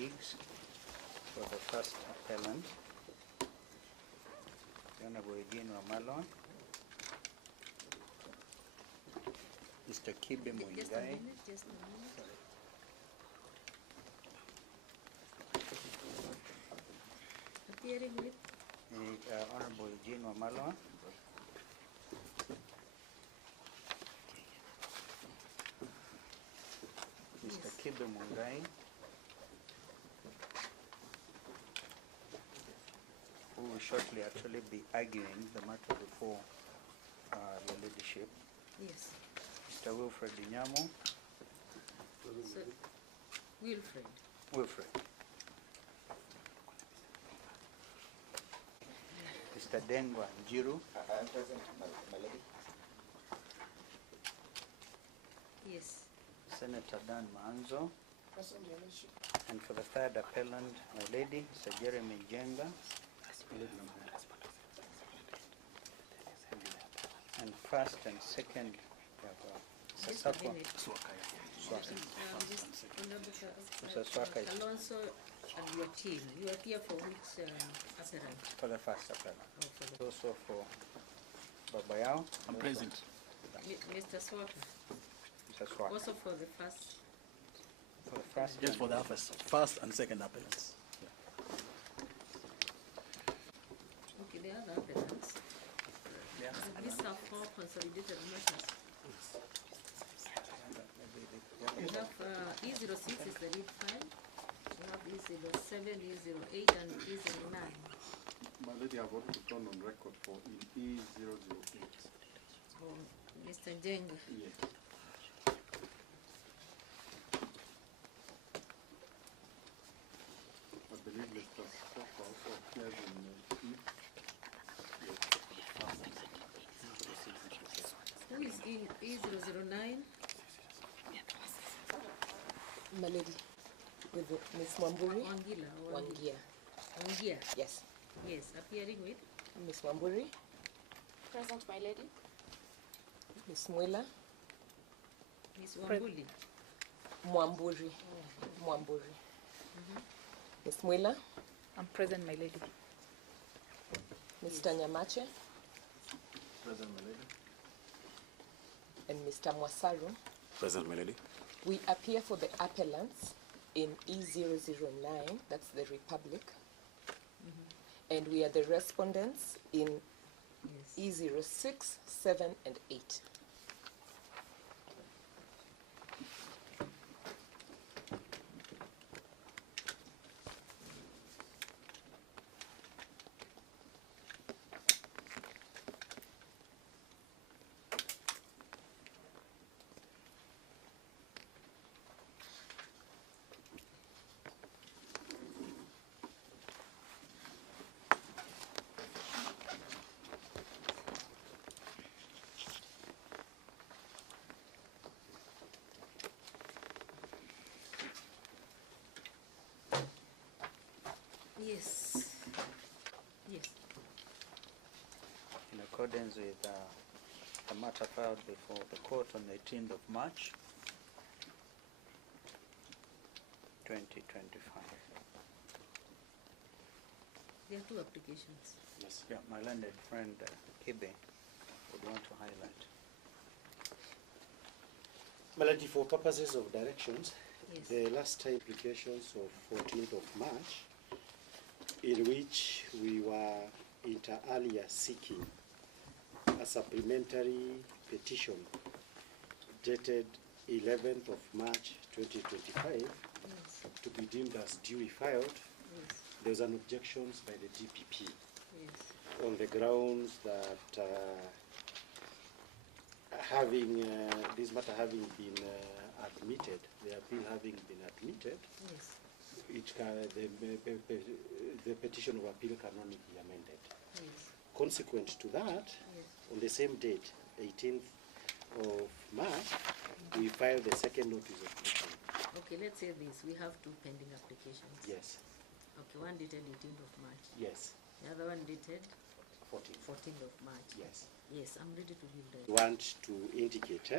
colleagues, for the first appellant, the Honorable Eugene Wamalwa, Mr. Kibe Mwingai. Just a minute. Appearing with Honorable Eugene Wamalwa, Mr. Kibe Mwingai, who will shortly actually be arguing the matter before the leadership. yes. Mr. Wilfred Inyamo. So, Wilfred. Mr. Dengwa Njiru. I'm present, my lady. Yes. Senator Dan Manzo. Present, Your Lordship. And for the third appellant, my lady, Sir Jeremy Jenga. And first and second, Just a Sasakwa. minute. Mr. Swaka is Alonso and your team. You are here for which appellant? for the first appellant. Oh, for the Also for Babayao. I'm present. Mr. Swaka. Mr. Swaka. Also for the first. For the first. Yes, for the first and second appellants. Okay, the other appellants. These are four consolidated matters. We have E06 is the lead file. We have E07, E08, and E09. My lady, I've already gone on record for E008. Oh, Mr. Jenga. Yes. I believe Mr. Spock also appears in E. Who is E009? My lady, with Miss Mwamburi. Wangila. or- Wangia. Wangia. Yes. Yes, appearing with Miss Mwamburi, Present, my lady. Miss Mwela, Miss Wambuli. Mwamburi. Miss Mwela, I'm present, my lady. Mr. Nyamache, Present, my lady. and Mr. Mwasaru. Present, my lady. We appear for the appellants in E009, that's the Republic. And we are the respondents in Yes. E06, 7, and 8. Yes. Yes. In accordance with the matter filed before the court on the 18th of March, 2025. There are two applications. Yes. Yeah, my learned friend Kibe would want to highlight. My lady, for purposes of directions, Yes. the last applications of 14th of March, in which we were inter alia seeking a supplementary petition dated 11th of March 2025 Yes. to be deemed as duly filed. Yes. There was an objection by the DPP Yes. on the grounds that this matter having been admitted, the appeal having been admitted, Yes. the petition of appeal can only be amended. Yes. Consequent to that, Yes. on the same date, 18th of March, we filed the second notice of motion. Okay, let's say this. We have two pending applications. Yes, Okay, one dated 18th of March. yes, The other one dated 14th. 14th of March. Yes. Yes, I'm ready to give that. Want to indicate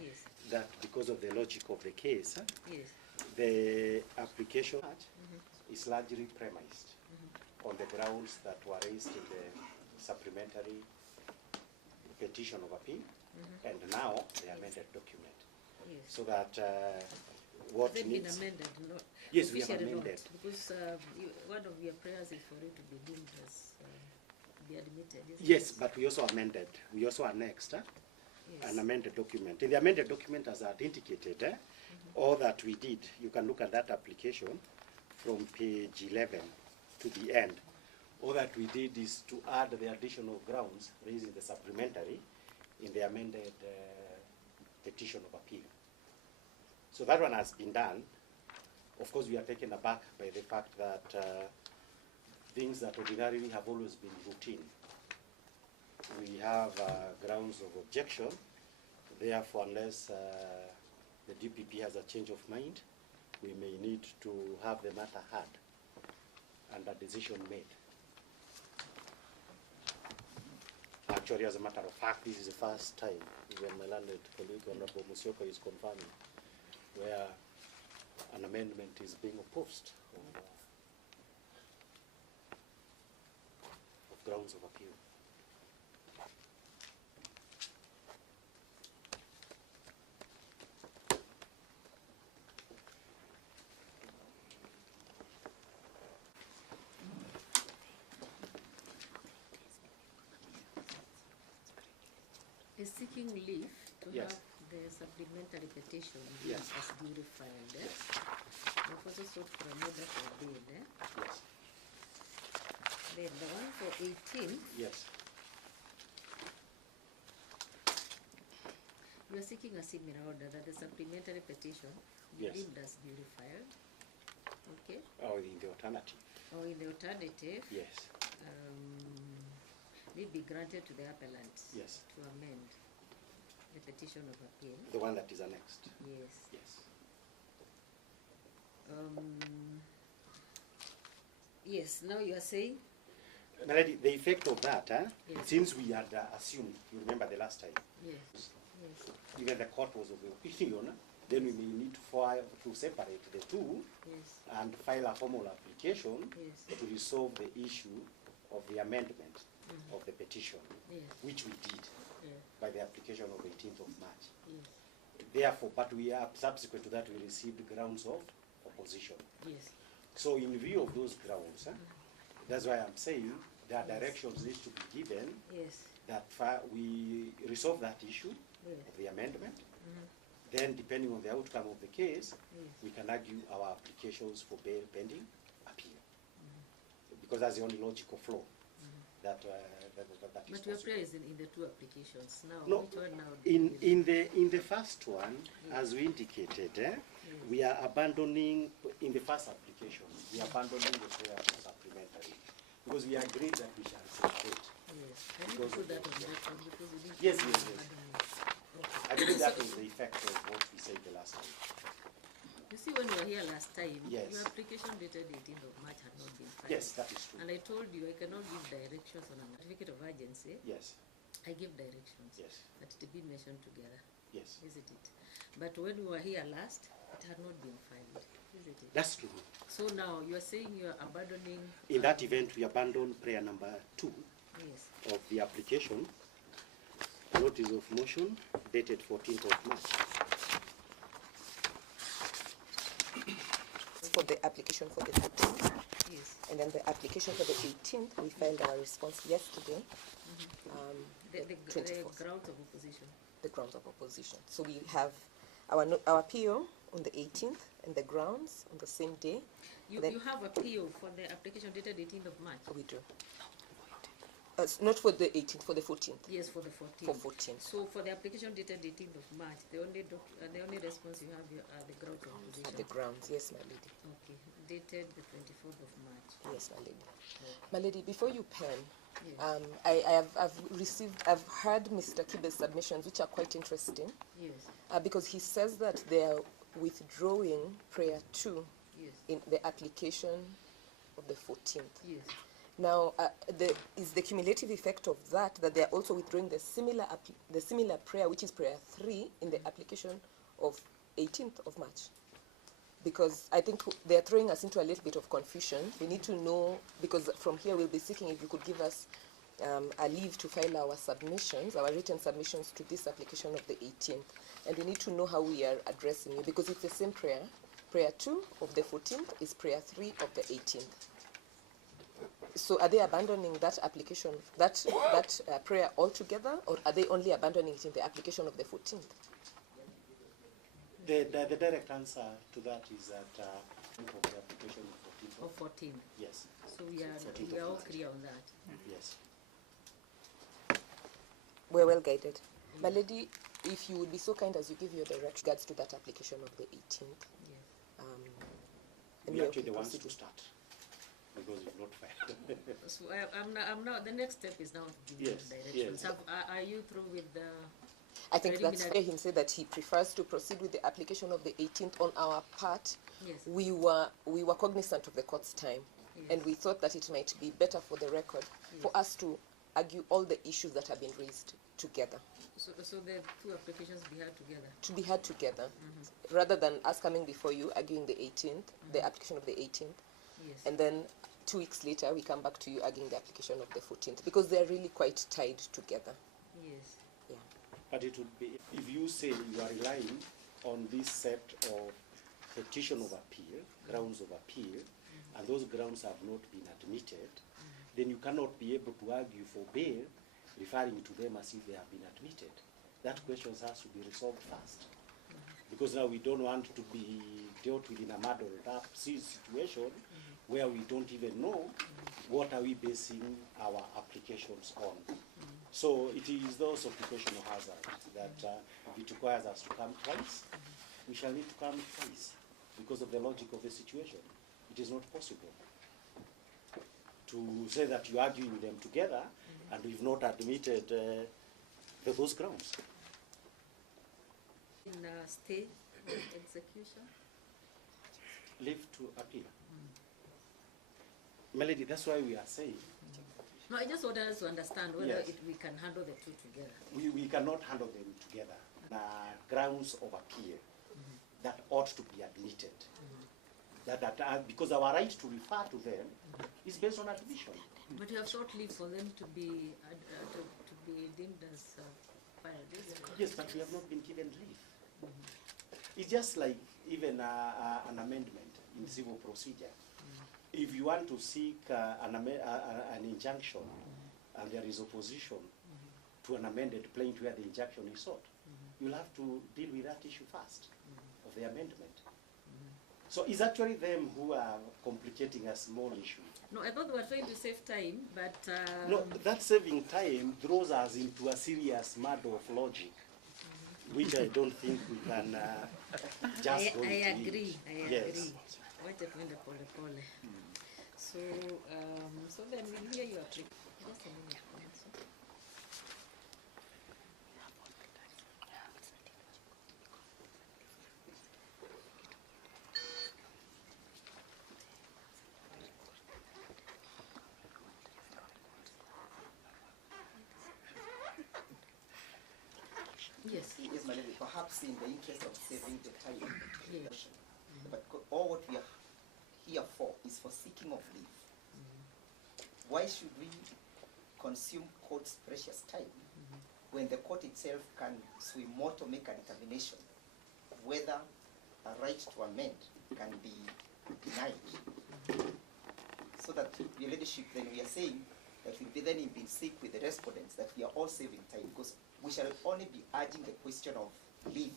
Yes. that because of the logic of the case, Yes. The application is largely premised on the grounds that were raised in the supplementary petition of appeal and now the amended document. Yes. So that what They've been needs... amended, not Yes, we have officially not, amended. because one of your prayers is for it to be deemed as be admitted. Isn't Yes, it? but we also amended. We also annexed Yes. an amended document. In the amended document, as I had indicated, all that we did, you can look at that application from page 11 to the end. All that we did is to add the additional grounds raised in the supplementary in the amended petition of appeal. So that one has been done. Of course, we are taken aback by the fact that things that ordinarily have always been routine. We have grounds of objection. Therefore, unless the DPP has a change of mind, we may need to have the matter heard and a decision made. Actually, as a matter of fact, this is the first time, even my landed colleague, Honorable Musyoka, is confirming, where an amendment is being opposed of grounds of appeal. Is seeking leave to Yes. have the supplementary petition Yes. as duly filed. I've also sought for an order for bail. Yes. Then the one for 18, Yes. you are seeking a similar order that the supplementary petition be Yes. deemed as duly filed. Okay. Or in the alternative. Or in the alternative, Yes. leave be granted to the appellant Yes. to amend the petition of appeal. The one that is annexed. Yes. Yes. Yes, now you are saying? Melody, the effect of that, Yes. since we had assumed, you remember the last time, Yes. Yes. even the court was of the opinion, then we may need to separate the two Yes. and file a formal application Yes. to resolve the issue of the amendment of the petition, Yes. which we did Yeah. by the application of 18th of March. Yes. Therefore, but we are subsequent to that, we received grounds of opposition. Yes. So in view of those grounds, that's why I'm saying there are directions need to be given Yes. that we resolve that issue Yes. of the amendment. Then, depending on the outcome of the case, Yes. we can argue our applications for bail pending appeal. Because that's the only logical flow that is But your possible. prayer is in the two applications. Now, No, which one now? in the first one, as we indicated, we are abandoning, in the first application, we are abandoning the prayer for supplementary. Because we agreed that we shall separate. Yes. I need to Because put of that the- on record because we didn't. Yes, put yes, it yes. on the- Okay. I believe that was the effect of what we said the last time. You see, when you were here last time, Yes. your application dated 18th of March had not been filed. Yes, that is true. And I told you I cannot give directions on a certificate of urgency. Yes, I give directions. yes, But to be mentioned together, yes. isn't it? But when we were here last, it had not been filed, isn't it? That's true. So now you are saying you are abandoning. In that event, we abandon prayer number 2 Yes. of the application. Notice of motion dated 14th of March. For the application for the 14th, Yes. and then the application for the 18th, we filed our response yesterday, The 24th. grounds of opposition. the grounds of opposition. So we have our PO on the 18th and the grounds on the same day. You, Then- you have a PO for the application dated 18th of March. We do. Not for the 18th, for the 14th. Yes, for the 14th. For 14th. So for the application dated 18th of March, the only response you have here are the grounds of opposition. The grounds, yes, my lady. Okay, dated the 24th of March. Yes, my lady. My lady, before you pen, Yes. I've heard Mr. Kibe's submissions, which are quite interesting, Yes, because he says that they are withdrawing prayer 2 yes, in the application of the 14th. yes. Now, is the cumulative effect of that they are also withdrawing the similar prayer, which is prayer 3, in the application of 18th of March? because I think they're throwing us into a little bit of confusion. We need to know, because from here we'll be seeking if you could give us a leave to file our submissions, our written submissions to this application of the 18th. And we need to know how we are addressing you, because it's the same prayer. Prayer 2 of the 14th is prayer 3 of the 18th. So are they abandoning that application, that prayer altogether, or are they only abandoning it in the application of the 14th? The direct answer to that is that of the application is 14th. Or 14. Yes, So we are all clear on that. yes. We're well guided. My lady, if you would be so kind as you give your direct regards to that application of the 18th. Yes. And We we are actually the ones proceeding. to start, because we've not filed. So I'm now, the next step is now giving Yes, directions. yes. Are you through with the... I think that's preliminary- fair. He said that he prefers to proceed with the application of the 18th on our part. Yes. We were cognizant of the court's time, Yes. and we thought that it might be better for the record for us to argue all the issues that have been raised together, So the two applications be heard together. to be had together, rather than us coming before you arguing the 18th, the application of the 18th, Yes. and then 2 weeks later we come back to you arguing the application of the 14th, because they are really quite tied together. Yes. Yeah. But it would be, if you say you are relying on this set of petition of appeal, grounds of appeal, and those grounds have not been admitted, then you cannot be able to argue for bail, referring to them as if they have been admitted. That question has to be resolved first. Because now we don't want to be dealt with in a muddled up situation where we don't even know what are we basing our applications on. So it is those occupational hazards that if it requires us to come twice, we shall need to come twice because of the logic of the situation. It is not possible to say that you're arguing them together and we've not admitted those grounds. In stay execution. Leave to appeal. Melody, that's why we are saying No, I just want us to understand whether Yes. we can handle the two together. we cannot handle them together. Grounds of appeal that ought to be admitted. Because our right to refer to them is based on admission. But you have sought leave for them to be deemed as filed. Yes, but we have not been given leave. It's just like even an amendment in civil procedure. If you want to seek an injunction and there is opposition to an amended plaint where the injunction is sought, you'll have to deal with that issue first of the amendment. So it's actually them who are complicating a small issue. No, I thought we were trying to save time, but No, that saving time throws us into a serious matter of logic, which I don't think we can just go I into agree. it. I Yes. agree. Wacha tuende pole pole. So so then we'll hear your trick. Just a minute. Yes. Yes, my lady, perhaps in the interest of saving the time of the Yes. discussion, but all what we are here for is for seeking of leave. Why should we consume court's precious time when the court itself can sui moto make a determination whether a right to amend can be denied? So that, your ladyship, then we are saying that we'll be then in sync with the respondents, that we are all saving time, because we shall only be urging the question of leave.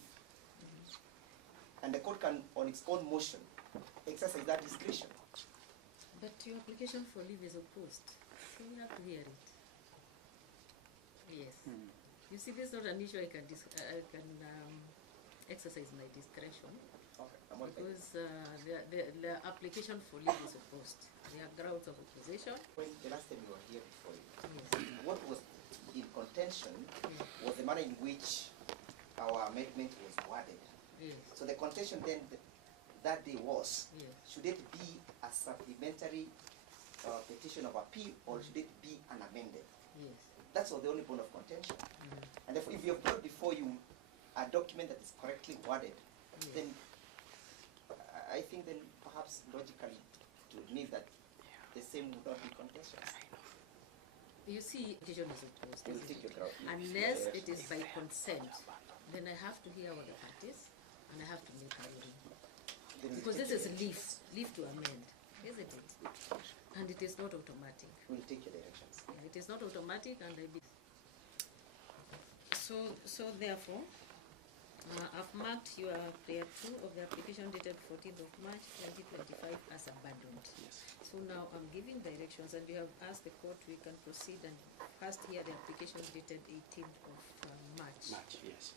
And the court can, on its own motion, exercise that discretion. But your application for leave is opposed, so we have to hear it. Yes. You see, this is not an issue I can exercise my discretion Okay, I'm all right. because the application for leave is opposed. There are grounds of opposition. When the last time we were here before you, Yes. what was in contention was the manner in which our amendment was worded. Yes. So the contention then that day was, Yes. should it be a supplementary petition of appeal or should it be an amended? Yes. That's the only point of contention. And therefore, if you have brought before you a document that is correctly worded, then I think then perhaps logically it would mean that the same would not be contentious. You see, petition is opposed, We'll isn't take it? your ground. Unless it is by consent, then I have to hear all the parties and I have to make a ruling. Then we'll Because take this is your- leave to amend, isn't it? And it is not automatic. We'll take your directions. Yeah, it is not automatic and so therefore, I've marked your prayer 2 of the application dated 14th of March 2025 as abandoned. So now I'm giving directions and you have asked the court we can proceed and first hear the application dated 18th of March. March, yes.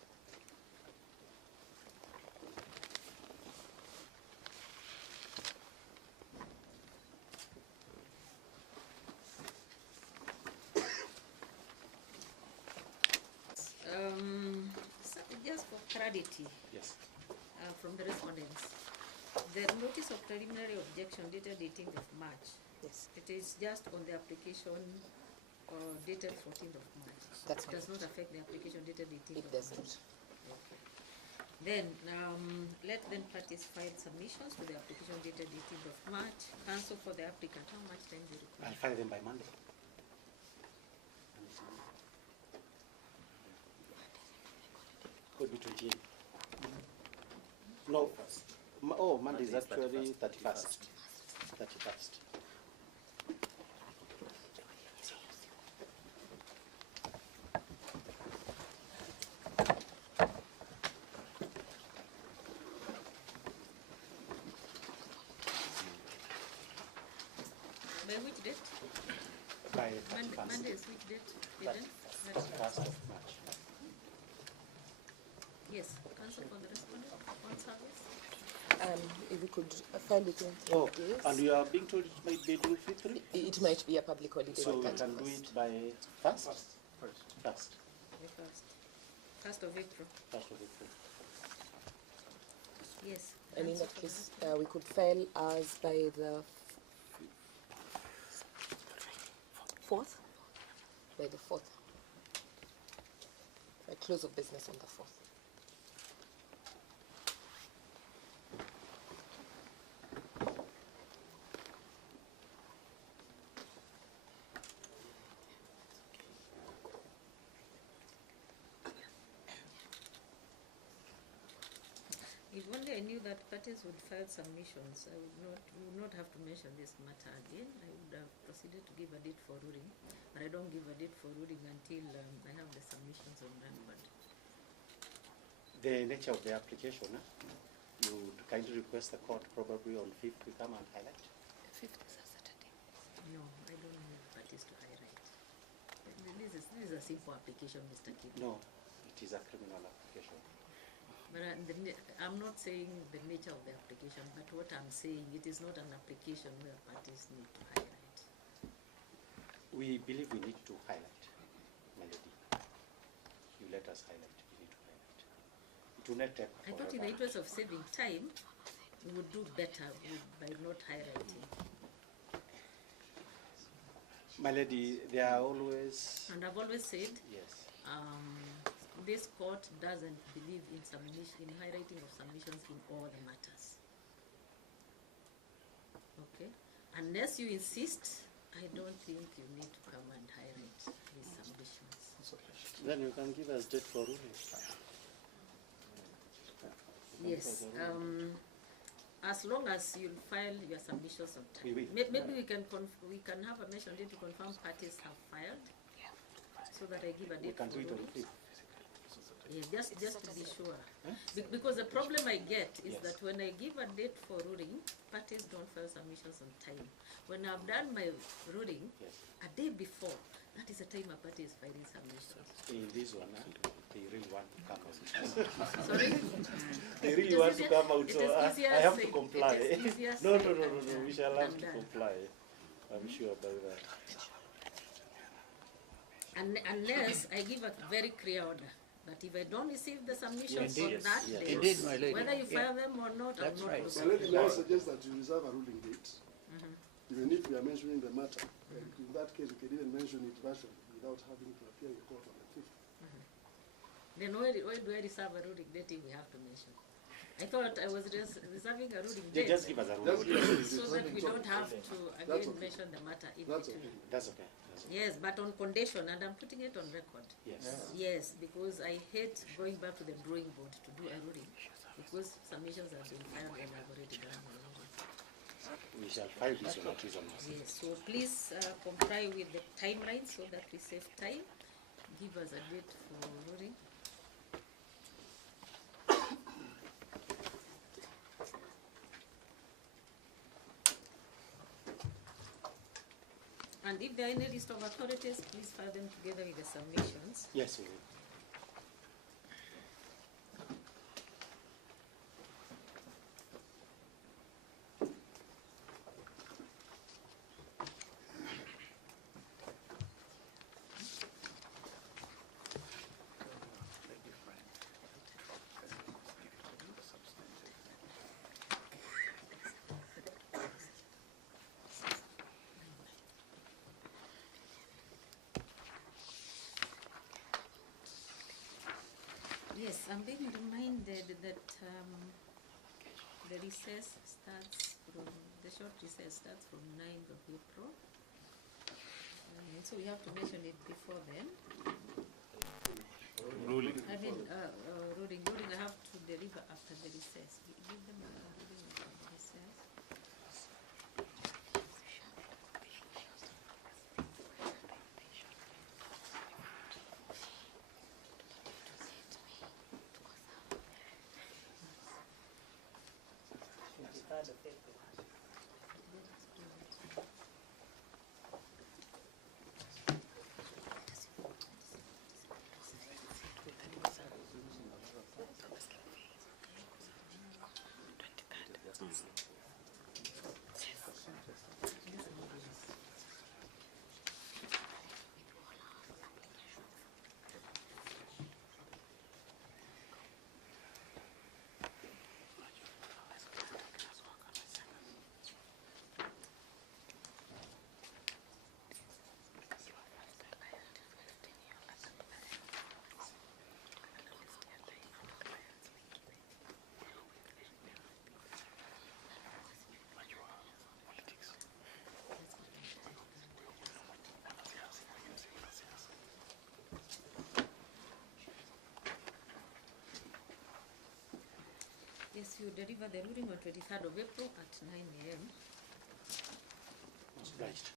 So just for clarity, Yes. from the respondents, the notice of preliminary objection dated 18th of March, Yes, it is just on the application dated 14th of March. That's It does not affect the application dated 18th it of does March. not. Okay. Then, let then parties file submissions to the application dated 18th of March. Counsel for the applicant, how much time do you require? I'll file them by Monday. Could be 28. No, oh, Monday is Monday is actually 31st. 31st. 31st. By which date? By Monday, 31st. Monday is which date? Eden? 31st of March. Yes, counsel for the respondent, on service. If we could file within 3 Oh, days. and you are being told it might be Idul Fitri? It might be a public holiday. So but we can't can do first. it by first? First. First. The first of April. First of April. Yes. And in counsel that for the case, we could file as by the 4th? By the 4th. By close of business on the 4th. If only I knew that parties would file submissions, I would not have to mention this matter again. I would have proceeded to give a date for ruling, but I don't give a date for ruling until I have the submissions on record. The nature of the application, you would kindly request the court probably on 5th to come and highlight. 5th is a Saturday. No, I don't need parties to highlight. This is a simple application, Mr. Kidd. No, it is a criminal application. But I'm not saying the nature of the application, but what I'm saying, it is not an application where parties need to highlight. We believe we need to highlight, Melody. You let us highlight, we need to highlight. It will not take I thought in the forever. interest of saving time, we would do better by not highlighting. My lady, there are always, And I've always said, yes, this court doesn't believe in highlighting of submissions in all the matters. Okay? Unless you insist, I don't think you need to come and highlight these submissions. then you can give us date for ruling. Yes, as long as you file your submissions on time. We will. Maybe we can have a mention date to confirm parties have filed, so that I give a We date can for do it on ruling. 5th. Yeah, just to be sure. Huh? Because the problem I get is Yes. that when I give a date for ruling, parties don't file submissions on time. When I've done my ruling, Yes. a day before, that is the time a party is filing submissions. In this one, they really want to come out. Sorry? They It really is want to easier- come out, it so is I easier have to said- comply. it is easier No, said no, no, no, than no, we done- shall have than to done. comply. I'm sure about that. Unless I give a very clear order that if I don't receive the submissions Indeed. on that Yes. day, Indeed, my lady. whether you Yeah. file them or not, That's I'm not right. proceeding. My lady, may I suggest that you reserve a ruling date, even if we are mentioning the matter. In that case, we can even mention it virtually without having to appear in court on the 5th. Then why do I reserve a ruling date if we have to mention? I thought I was just reserving a ruling Yeah, date. just give us a Just ruling. give us So that we don't have to That's again okay. mention the matter in That's between. okay. That's okay. That's okay. Yes, but on condition, and I'm putting it on record. Yes. Yes, because I hate going back to the drawing board to do a ruling, because submissions have been filed and I've already done my ruling. We shall file this one at least on us. Yes, so please comply with the timeline so that we save time. Give us a date for ruling. And if there are any list of authorities, please file them together with the submissions. Yes, we will. Yes, I'm being reminded that the recess starts from, the short recess starts from 9th of April. And so we have to mention it before then. Ruling. I mean, ruling, I have to deliver after the recess. Give them a ruling after the recess. Yes, you deliver the ruling on 23rd of April at 9 a.m. Right.